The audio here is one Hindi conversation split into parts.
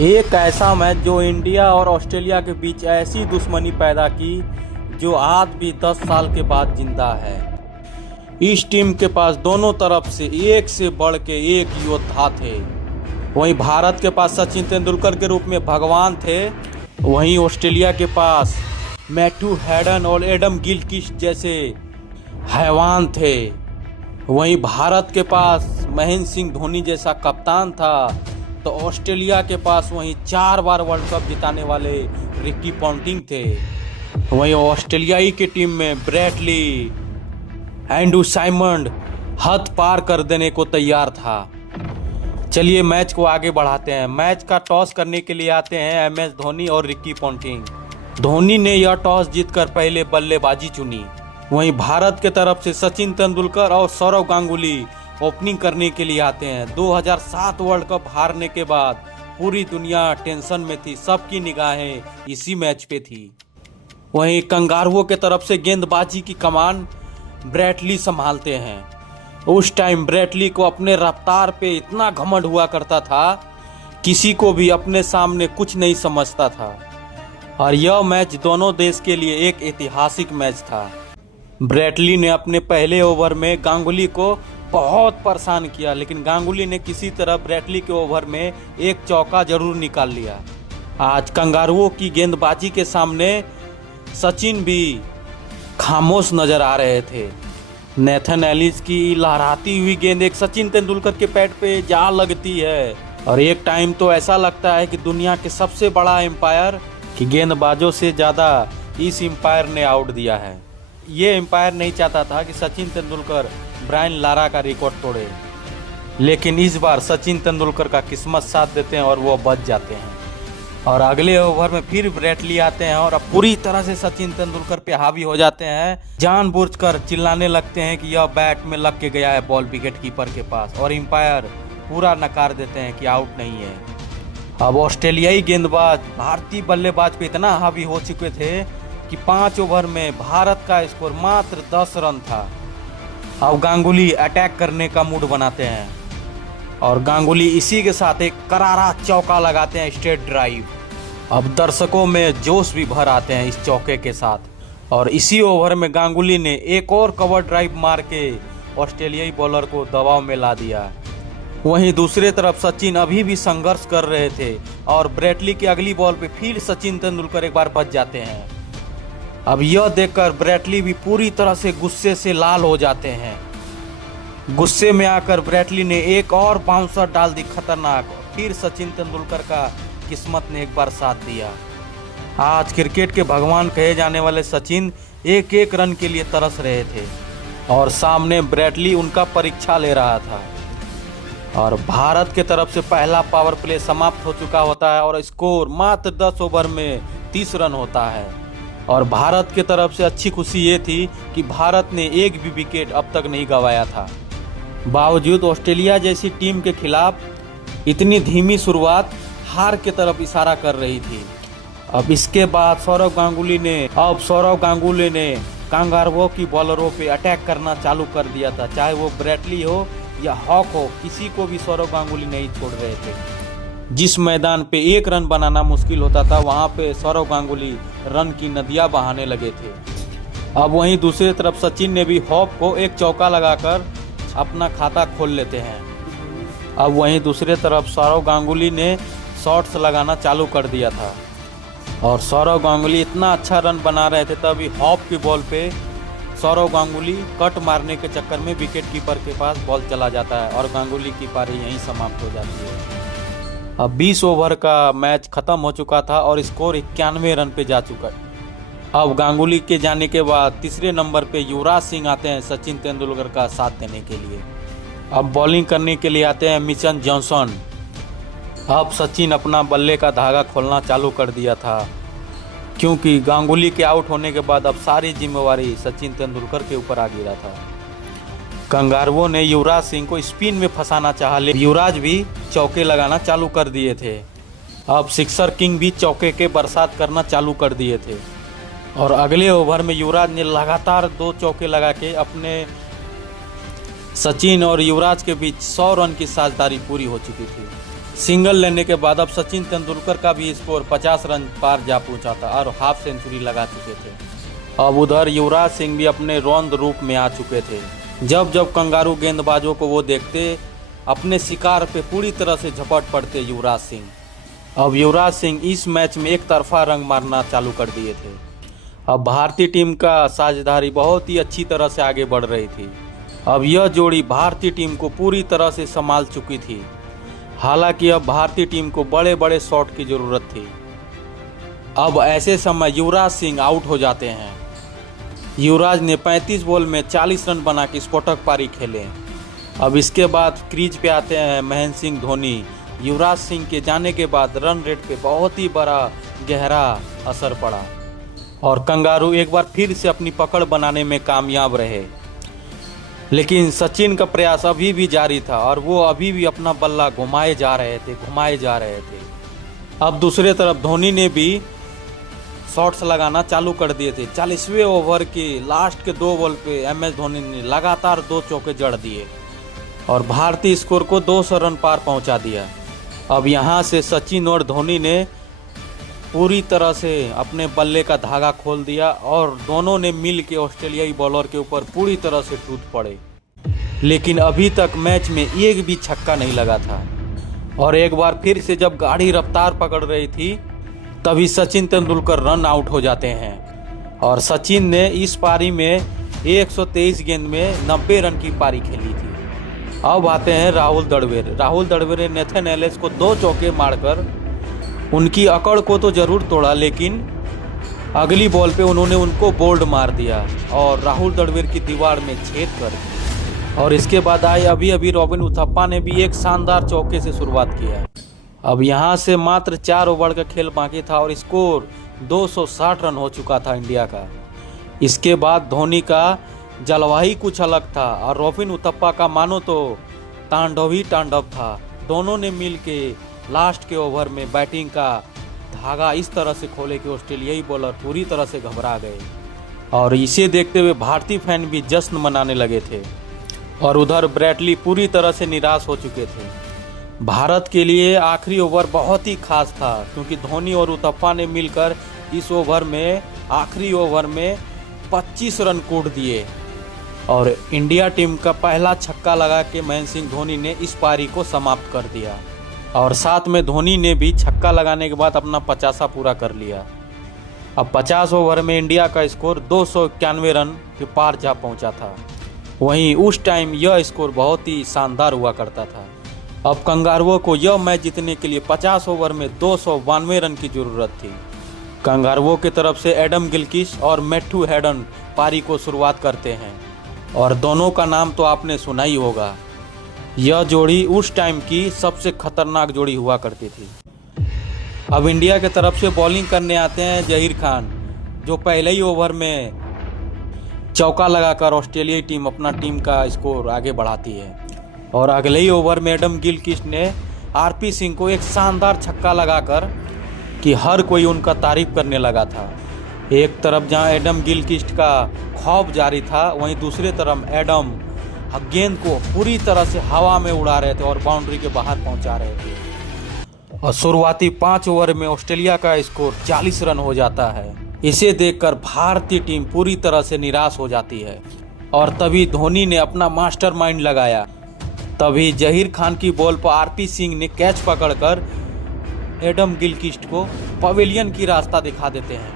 एक ऐसा मैच जो इंडिया और ऑस्ट्रेलिया के बीच ऐसी दुश्मनी पैदा की जो आज भी 10 साल के बाद जिंदा है। इस टीम के पास दोनों तरफ से एक से बढ़ के एक योद्धा थे। वहीं भारत के पास सचिन तेंदुलकर के रूप में भगवान थे, वहीं ऑस्ट्रेलिया के पास मैथ्यू हैडन और एडम गिलक्रिस्ट जैसे हैवान थे। वहीं भारत के पास महेंद्र सिंह धोनी जैसा कप्तान था, तो ऑस्ट्रेलिया के पास वहीं 4 बार वर्ल्ड कप जिताने वाले रिकी पॉन्टिंग थे। वहीं ऑस्ट्रेलियाई की टीम में ब्रेट ली, एंड्रू साइमंड हद पार कर देने को तैयार था। चलिए मैच को आगे बढ़ाते हैं। मैच का टॉस करने के लिए आते हैं MS धोनी और रिकी पॉन्टिंग। धोनी ने यह टॉस जीतकर पहले बल्लेबाजी चुनी। वहीं भारत के तरफ से सचिन तेंदुलकर और सौरव गांगुली ओपनिंग करने के लिए आते हैं। 2007 वर्ल्ड कप हारने के बाद पूरी दुनिया टेंशन में थी, सबकी निगाहें इसी मैच पे थी। वहीं कंगारुओं के तरफ से गेंदबाजी की कमान ब्रेट ली संभालते हैं। उस टाइम ब्रेट ली को अपने रफ्तार पे इतना घमंड हुआ करता था, किसी को भी अपने सामने कुछ नहीं समझता था। और यह मैच दोनों देश के लिए एक ऐतिहासिक मैच था। ब्रेट ली ने अपने पहले ओवर में गांगुली को बहुत परेशान किया, लेकिन गांगुली ने किसी तरह ब्रेट ली के ओवर में एक चौका जरूर निकाल लिया। आज कंगारुओं की गेंदबाजी के सामने सचिन भी खामोश नजर आ रहे थे। नेथन एलिस की लहराती हुई गेंद एक सचिन तेंदुलकर के पैड पे जा लगती है, और एक टाइम तो ऐसा लगता है कि दुनिया के सबसे बड़ा एम्पायर की गेंदबाजों से ज़्यादा इस एम्पायर ने आउट दिया है। ये एम्पायर नहीं चाहता था कि सचिन तेंदुलकर ब्रायन लारा का रिकॉर्ड तोड़े, लेकिन इस बार सचिन तेंदुलकर का किस्मत साथ देते हैं और वो बच जाते हैं। और अगले ओवर में फिर ब्रेट ली आते हैं और अब पूरी तरह से सचिन तेंदुलकर पे हावी हो जाते हैं। जानबूझकर चिल्लाने लगते हैं कि यह बैट में लग के गया है बॉल विकेट कीपर के पास, और एम्पायर पूरा नकार देते हैं कि आउट नहीं है। अब ऑस्ट्रेलियाई गेंदबाज भारतीय बल्लेबाज पे इतना हावी हो चुके थे कि 5 ओवर में भारत का स्कोर मात्र 10 रन था। अब गांगुली अटैक करने का मूड बनाते हैं और गांगुली इसी के साथ एक करारा चौका लगाते हैं, स्ट्रेट ड्राइव। अब दर्शकों में जोश भी भर आते हैं इस चौके के साथ, और इसी ओवर में गांगुली ने एक और कवर ड्राइव मार के ऑस्ट्रेलियाई बॉलर को दबाव में ला दिया। वहीं दूसरे तरफ सचिन अभी भी संघर्ष कर रहे थे और ब्रेट ली की अगली बॉल पे फिर सचिन तेंदुलकर एक बार बच जाते हैं। अब यह देखकर ब्रेट ली भी पूरी तरह से गुस्से से लाल हो जाते हैं। गुस्से में आकर ब्रेट ली ने एक और बाउंसर डाल दी खतरनाक, फिर सचिन तेंदुलकर का किस्मत ने एक बार साथ दिया। आज क्रिकेट के भगवान कहे जाने वाले सचिन एक एक रन के लिए तरस रहे थे, और सामने ब्रेट ली उनका परीक्षा ले रहा था। और भारत के तरफ से पहला पावर प्ले समाप्त हो चुका होता है और स्कोर मात्र 10 ओवर में 30 रन होता है। और भारत की तरफ से अच्छी खुशी ये थी कि भारत ने एक भी विकेट अब तक नहीं गंवाया था। बावजूद ऑस्ट्रेलिया जैसी टीम के खिलाफ इतनी धीमी शुरुआत हार की तरफ इशारा कर रही थी। अब इसके बाद सौरव गांगुली ने कंगारुओं की बॉलरों पे अटैक करना चालू कर दिया था। चाहे वो ब्रेट ली हो या हॉक हो, किसी को भी सौरव गांगुली नहीं छोड़ रहे थे। जिस मैदान पे एक रन बनाना मुश्किल होता था, वहाँ पे सौरव गांगुली रन की नदियाँ बहाने लगे थे। अब वहीं दूसरी तरफ सचिन ने भी हॉक को एक चौका लगाकर अपना खाता खोल लेते हैं। अब वहीं दूसरी तरफ सौरव गांगुली ने शॉट्स लगाना चालू कर दिया था, और सौरव गांगुली इतना अच्छा रन बना रहे थे, तभी हॉक की बॉल पे सौरव गांगुली कट मारने के चक्कर में विकेट कीपर के पास बॉल चला जाता है और गांगुली की पारी यहीं समाप्त हो जाती है। अब 20 ओवर का मैच खत्म हो चुका था और स्कोर 91 रन पे जा चुका है। अब गांगुली के जाने के बाद तीसरे नंबर पे युवराज सिंह आते हैं सचिन तेंदुलकर का साथ देने के लिए। अब बॉलिंग करने के लिए आते हैं मिचेल जॉनसन। अब सचिन अपना बल्ले का धागा खोलना चालू कर दिया था, क्योंकि गांगुली के आउट होने के बाद अब सारी जिम्मेवारी सचिन तेंदुलकर के ऊपर आ गिरा था। कंगारुओं ने युवराज सिंह को स्पिन में फंसाना चाहा, लेकिन युवराज भी चौके लगाना चालू कर दिए थे। अब सिक्सर किंग भी चौके के बरसात करना चालू कर दिए थे, और अगले ओवर में युवराज ने लगातार 2 चौके लगा के अपने सचिन और युवराज के बीच 100 रन की साझेदारी पूरी हो चुकी थी। सिंगल लेने के बाद अब सचिन तेंदुलकर का भी स्कोर 50 रन पार जा पहुंचा था और हाफ सेंचुरी लगा चुके थे। अब उधर युवराज सिंह भी अपने रौद्र रूप में आ चुके थे। जब जब कंगारू गेंदबाजों को वो देखते, अपने शिकार पे पूरी तरह से झपट पड़ते युवराज सिंह। अब युवराज सिंह इस मैच में एक तरफा रंग मारना चालू कर दिए थे। अब भारतीय टीम का साझेदारी बहुत ही अच्छी तरह से आगे बढ़ रही थी। अब यह जोड़ी भारतीय टीम को पूरी तरह से संभाल चुकी थी। हालांकि अब भारतीय टीम को बड़े बड़े शॉट की जरूरत थी। अब ऐसे समय युवराज सिंह आउट हो जाते हैं। युवराज ने 35 बॉल में 40 रन बना के स्फोटक पारी खेले। अब इसके बाद क्रीज पे आते हैं महेंद्र सिंह धोनी। युवराज सिंह के जाने के बाद रन रेट पे बहुत ही बड़ा गहरा असर पड़ा और कंगारू एक बार फिर से अपनी पकड़ बनाने में कामयाब रहे। लेकिन सचिन का प्रयास अभी भी जारी था और वो अभी भी अपना बल्ला घुमाए जा रहे थे। अब दूसरे तरफ धोनी ने भी शॉट्स लगाना चालू कर दिए थे। 40वें ओवर के लास्ट के 2 बॉल पे MS धोनी ने लगातार 2 चौके जड़ दिए और भारतीय स्कोर को 200 रन पार पहुंचा दिया। अब यहां से सचिन और धोनी ने पूरी तरह से अपने बल्ले का धागा खोल दिया और दोनों ने मिल के ऑस्ट्रेलियाई बॉलर के ऊपर पूरी तरह से टूट पड़े। लेकिन अभी तक मैच में एक भी छक्का नहीं लगा था और एक बार फिर से जब गाड़ी रफ्तार पकड़ रही थी तभी सचिन तेंदुलकर रन आउट हो जाते हैं और सचिन ने इस पारी में 123 गेंद में 90 रन की पारी खेली थी। अब आते हैं राहुल द्रविड़ ने नेथन एलिस को 2 चौके मारकर उनकी अकड़ को तो जरूर तोड़ा, लेकिन अगली बॉल पे उन्होंने उनको बोल्ड मार दिया और राहुल द्रविड़ की दीवार में छेद कर दी। और इसके बाद आए अभी रॉबिन उथप्पा ने भी एक शानदार चौके से शुरुआत किया। अब यहां से मात्र 4 ओवर का खेल बाकी था और स्कोर 260 रन हो चुका था इंडिया का। इसके बाद धोनी का जलवा ही कुछ अलग था और रॉबिन उथप्पा का मानो तो तांडव ही तांडव था। दोनों ने मिल के लास्ट के ओवर में बैटिंग का धागा इस तरह से खोले कि ऑस्ट्रेलियाई बॉलर पूरी तरह से घबरा गए और इसे देखते हुए भारतीय फैन भी जश्न मनाने लगे थे और उधर ब्रैडली पूरी तरह से निराश हो चुके थे। भारत के लिए आखिरी ओवर बहुत ही खास था क्योंकि धोनी और उथप्पा ने मिलकर इस आखिरी ओवर में 25 रन कूट दिए और इंडिया टीम का पहला छक्का लगा के महेंद्र सिंह धोनी ने इस पारी को समाप्त कर दिया और साथ में धोनी ने भी छक्का लगाने के बाद अपना 50 पूरा कर लिया। अब 50 ओवर में इंडिया का स्कोर 291 रन के पार जा पहुंचा था। वहीं उस टाइम यह स्कोर बहुत ही शानदार हुआ करता था। अब कंगारुओं को यह मैच जीतने के लिए 50 ओवर में 292 रन की जरूरत थी। कंगारुओं की तरफ से एडम गिलक्रिस्ट और मैथ्यू हेडन पारी को शुरुआत करते हैं और दोनों का नाम तो आपने सुना ही होगा। यह जोड़ी उस टाइम की सबसे खतरनाक जोड़ी हुआ करती थी। अब इंडिया की तरफ से बॉलिंग करने आते हैं जहीर खान, जो पहले ही ओवर में चौका लगाकर ऑस्ट्रेलियाई टीम अपना टीम का स्कोर आगे बढ़ाती है और अगले ही ओवर में एडम गिलक्रिस्ट ने RP सिंह को एक शानदार छक्का लगाकर कि हर कोई उनका तारीफ करने लगा था। एक तरफ जहां एडम गिलक्रिस्ट का खौफ जारी था, वहीं दूसरी तरफ एडम गेंद को पूरी तरह से हवा में उड़ा रहे थे और बाउंड्री के बाहर पहुंचा रहे थे और शुरुआती 5 ओवर में ऑस्ट्रेलिया का स्कोर 40 रन हो जाता है। इसे देखकर भारतीय टीम पूरी तरह से निराश हो जाती है और तभी धोनी ने अपना मास्टरमाइंड लगाया। तभी जहीर खान की बॉल पर RP सिंह ने कैच पकड़कर एडम गिलक्रिस्ट को पवेलियन की रास्ता दिखा देते हैं।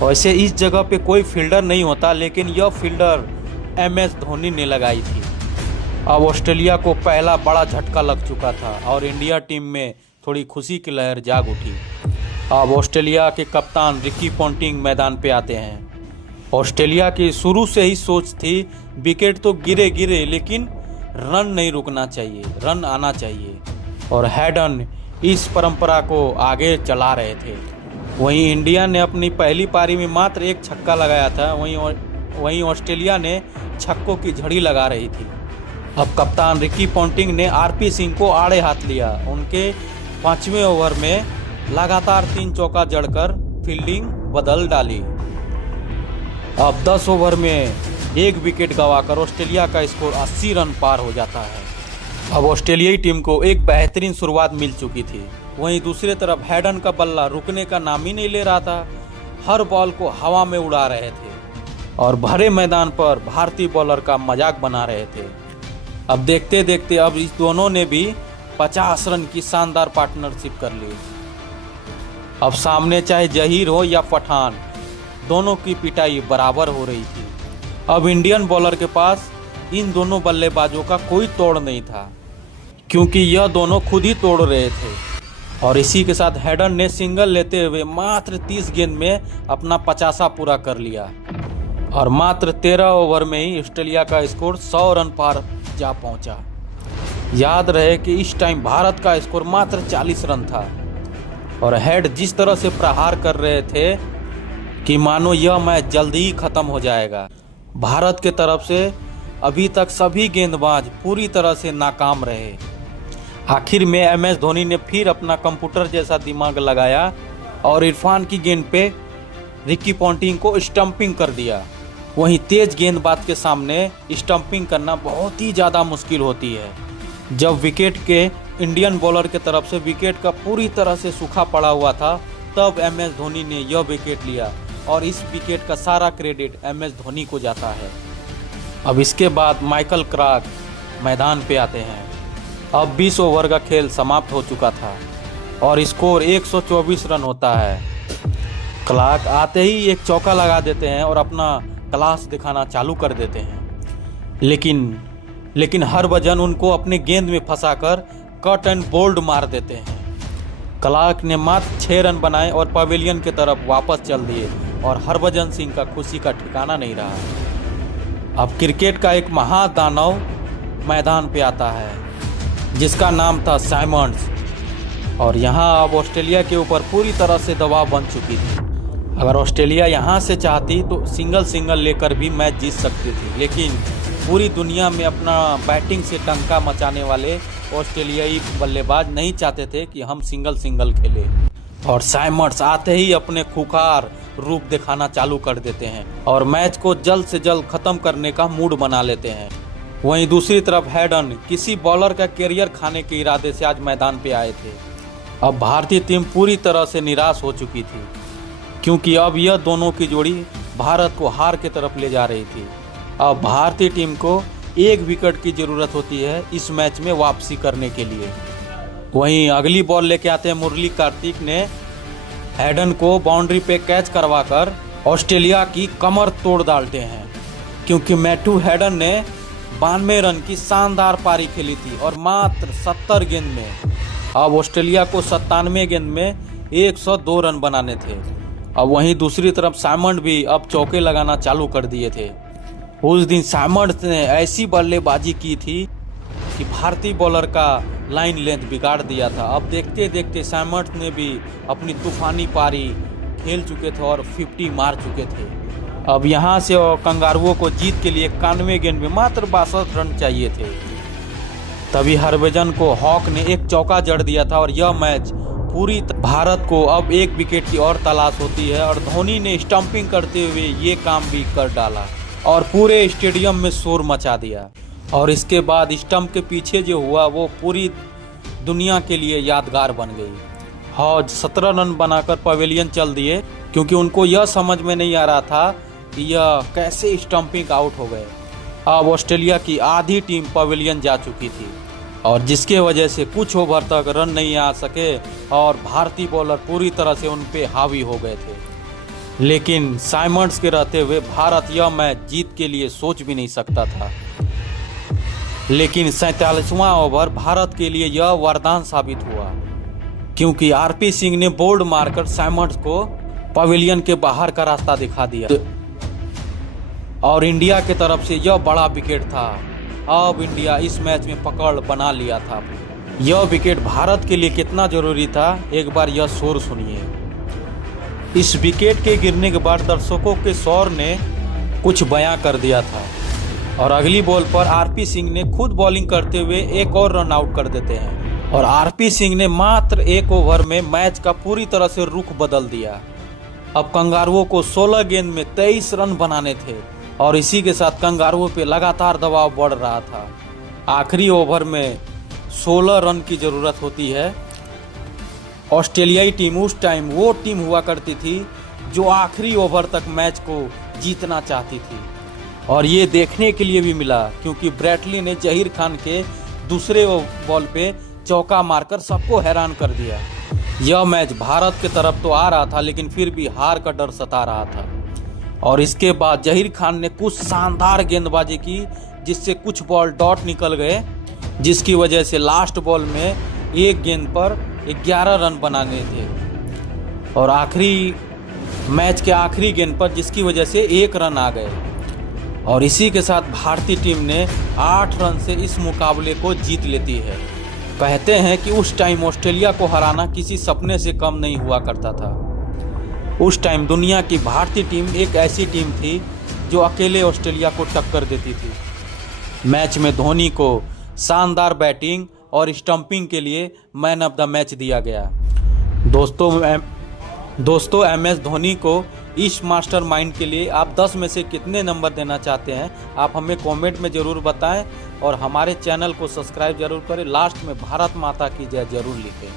वैसे इस जगह पे कोई फील्डर नहीं होता, लेकिन यह फील्डर MS धोनी ने लगाई थी। अब ऑस्ट्रेलिया को पहला बड़ा झटका लग चुका था और इंडिया टीम में थोड़ी खुशी की लहर जाग उठी। अब ऑस्ट्रेलिया के कप्तान रिकी पॉन्टिंग मैदान पे आते हैं। ऑस्ट्रेलिया की शुरू से ही सोच थी विकेट तो गिरे लेकिन रन नहीं रुकना चाहिए, रन आना चाहिए और हेडन इस परंपरा को आगे चला रहे थे। वहीं इंडिया ने अपनी पहली पारी में मात्र 1 छक्का लगाया था, वहीं ऑस्ट्रेलिया ने छक्कों की झड़ी लगा रही थी। अब कप्तान रिकी पॉन्टिंग ने RP सिंह को आड़े हाथ लिया। उनके 5वें ओवर में लगातार 3 चौका जड़कर फील्डिंग बदल डाली। अब 10 ओवर में 1 विकेट गंवाकर ऑस्ट्रेलिया का स्कोर 80 रन पार हो जाता है अब ऑस्ट्रेलियाई टीम को एक बेहतरीन शुरुआत मिल चुकी थी। वहीं दूसरी तरफ हैडन का बल्ला रुकने का नाम ही नहीं ले रहा था। हर बॉल को हवा में उड़ा रहे थे और भरे मैदान पर भारतीय बॉलर का मजाक बना रहे थे। अब देखते देखते अब इस दोनों ने भी 50 रन की शानदार पार्टनरशिप कर ली। अब सामने चाहे जहीर हो या पठान, दोनों की पिटाई बराबर हो रही थी। अब इंडियन बॉलर के पास इन दोनों बल्लेबाजों का कोई तोड़ नहीं था, क्योंकि यह दोनों खुद ही तोड़ रहे थे। और इसी के साथ हैडन ने सिंगल लेते हुए मात्र 30 गेंद में अपना 50 पूरा कर लिया और मात्र 13 ओवर में ही ऑस्ट्रेलिया का स्कोर 100 रन पार जा पहुंचा। याद रहे कि इस टाइम भारत का स्कोर मात्र 40 रन था और हेड जिस तरह से प्रहार कर रहे थे कि मानो यह मैच जल्दी ही खत्म हो जाएगा। भारत के तरफ से अभी तक सभी गेंदबाज पूरी तरह से नाकाम रहे। आखिर में MS धोनी ने फिर अपना कंप्यूटर जैसा दिमाग लगाया और इरफान की गेंद पे रिकी पॉन्टिंग को स्टंपिंग कर दिया। वहीं तेज गेंदबाज के सामने स्टंपिंग करना बहुत ही ज़्यादा मुश्किल होती है। जब विकेट के इंडियन बॉलर के तरफ से विकेट का पूरी तरह से सूखा पड़ा हुआ था, तब MS धोनी ने यह विकेट लिया और इस विकेट का सारा क्रेडिट MS धोनी को जाता है। अब इसके बाद माइकल क्लार्क मैदान पे आते हैं। अब 20 ओवर का खेल समाप्त हो चुका था और स्कोर 124 रन होता है। क्लार्क आते ही एक चौका लगा देते हैं और अपना क्लास दिखाना चालू कर देते हैं, लेकिन हरभजन उनको अपने गेंद में फंसाकर कट एंड बोल्ड मार देते हैं। क्लार्क ने मात्र 6 रन बनाए और पवेलियन की तरफ वापस चल दिए और हरभजन सिंह का खुशी का ठिकाना नहीं रहा। अब क्रिकेट का एक महादानव मैदान पे आता है जिसका नाम था साइमंड्स, और यहाँ अब ऑस्ट्रेलिया के ऊपर पूरी तरह से दबाव बन चुकी थी। अगर ऑस्ट्रेलिया यहाँ से चाहती तो सिंगल लेकर भी मैच जीत सकती थी, लेकिन पूरी दुनिया में अपना बैटिंग से डंका मचाने वाले ऑस्ट्रेलियाई बल्लेबाज नहीं चाहते थे कि हम सिंगल खेलें। और साइमंड्स आते ही अपने खुखार रूप दिखाना चालू कर देते हैं और मैच को जल्द से जल्द खत्म करने का मूड बना लेते हैं। वहीं दूसरी तरफ हैडन किसी बॉलर का कैरियर खाने के इरादे से आज मैदान पे आए थे। अब भारतीय टीम पूरी तरह से निराश हो चुकी थी, क्योंकि अब यह दोनों की जोड़ी भारत को हार की तरफ ले जा रही थी। अब भारतीय टीम को एक विकेट की ज़रूरत होती है इस मैच में वापसी करने के लिए। वहीं अगली बॉल लेके आते हैं मुरली कार्तिक ने हैडन को बाउंड्री पे कैच करवाकर ऑस्ट्रेलिया की कमर तोड़ डालते हैं, क्योंकि मैथ्यू हैडन ने 92 रन की शानदार पारी खेली थी और मात्र 70 गेंद में। अब ऑस्ट्रेलिया को 97 गेंद में 102 रन बनाने थे। अब वहीं दूसरी तरफ साइमंड भी अब चौके लगाना चालू कर दिए थे। उस दिन साइमंड ने ऐसी बल्लेबाजी की थी कि भारतीय बॉलर का लाइन लेंथ बिगाड़ दिया था। अब देखते देखते साइमंड ने भी अपनी तूफानी पारी खेल चुके थे और 50 मार चुके थे। अब यहाँ से कंगारुओं को जीत के लिए 91 गेंद में मात्र 62 रन चाहिए थे। तभी हरभजन को हॉक ने एक चौका जड़ दिया था और यह मैच पूरी भारत को अब एक विकेट की और तलाश होती है। और धोनी ने स्टंपिंग करते हुए ये काम भी कर डाला और पूरे स्टेडियम में शोर मचा दिया। और इसके बाद स्टंप के पीछे जो हुआ वो पूरी दुनिया के लिए यादगार बन गई। हौज 17 रन बनाकर पवेलियन चल दिए, क्योंकि उनको यह समझ में नहीं आ रहा था कि यह कैसे स्टंपिंग आउट हो गए। अब ऑस्ट्रेलिया की आधी टीम पवेलियन जा चुकी थी और जिसके वजह से कुछ ओवर तक रन नहीं आ सके और भारतीय बॉलर पूरी तरह से उन पे हावी हो गए थे। लेकिन साइमंड्स के रहते हुए भारत यह मैच जीत के लिए सोच भी नहीं सकता था। लेकिन 47वां ओवर भारत के लिए यह वरदान साबित हुआ, क्योंकि आरपी सिंह ने बोल्ड मारकर साइमंड्स को पवेलियन के बाहर का रास्ता दिखा दिया और इंडिया के तरफ से यह बड़ा विकेट था। अब इंडिया इस मैच में पकड़ बना लिया था। यह विकेट भारत के लिए कितना जरूरी था, एक बार यह शोर सुनिए। इस विकेट के गिरने के बाद दर्शकों के शोर ने कुछ बयां कर दिया था और अगली बॉल पर आरपी सिंह ने खुद बॉलिंग करते हुए एक और रन आउट कर देते हैं और आरपी सिंह ने मात्र एक ओवर में मैच का पूरी तरह से रुख बदल दिया। अब कंगारुओं को 16 गेंद में 23 रन बनाने थे और इसी के साथ कंगारुओं पे लगातार दबाव बढ़ रहा था। आखिरी ओवर में 16 रन की ज़रूरत होती है। ऑस्ट्रेलियाई टीम उस टाइम वो टीम हुआ करती थी जो आखिरी ओवर तक मैच को जीतना चाहती थी, और ये देखने के लिए भी मिला क्योंकि ब्रैटली ने जहीर खान के दूसरे बॉल पे चौका मारकर सबको हैरान कर दिया। यह मैच भारत के तरफ तो आ रहा था, लेकिन फिर भी हार का डर सता रहा था। और इसके बाद जहीर खान ने कुछ शानदार गेंदबाजी की जिससे कुछ बॉल डॉट निकल गए, जिसकी वजह से लास्ट बॉल में एक गेंद पर 11 रन बनाने थे, और आखिरी मैच के आखिरी गेंद पर जिसकी वजह से 1 रन आ गए। और इसी के साथ भारतीय टीम ने 8 रन से इस मुकाबले को जीत लेती है। कहते हैं कि उस टाइम ऑस्ट्रेलिया को हराना किसी सपने से कम नहीं हुआ करता था। उस टाइम दुनिया की भारतीय टीम एक ऐसी टीम थी जो अकेले ऑस्ट्रेलिया को टक्कर देती थी। मैच में धोनी को शानदार बैटिंग और स्टंपिंग के लिए मैन ऑफ द मैच दिया गया। दोस्तों MS धोनी को इस मास्टरमाइंड के लिए आप 10 में से कितने नंबर देना चाहते हैं, आप हमें कमेंट में ज़रूर बताएं, और हमारे चैनल को सब्सक्राइब जरूर करें। लास्ट में भारत माता की जय जरूर लिखें।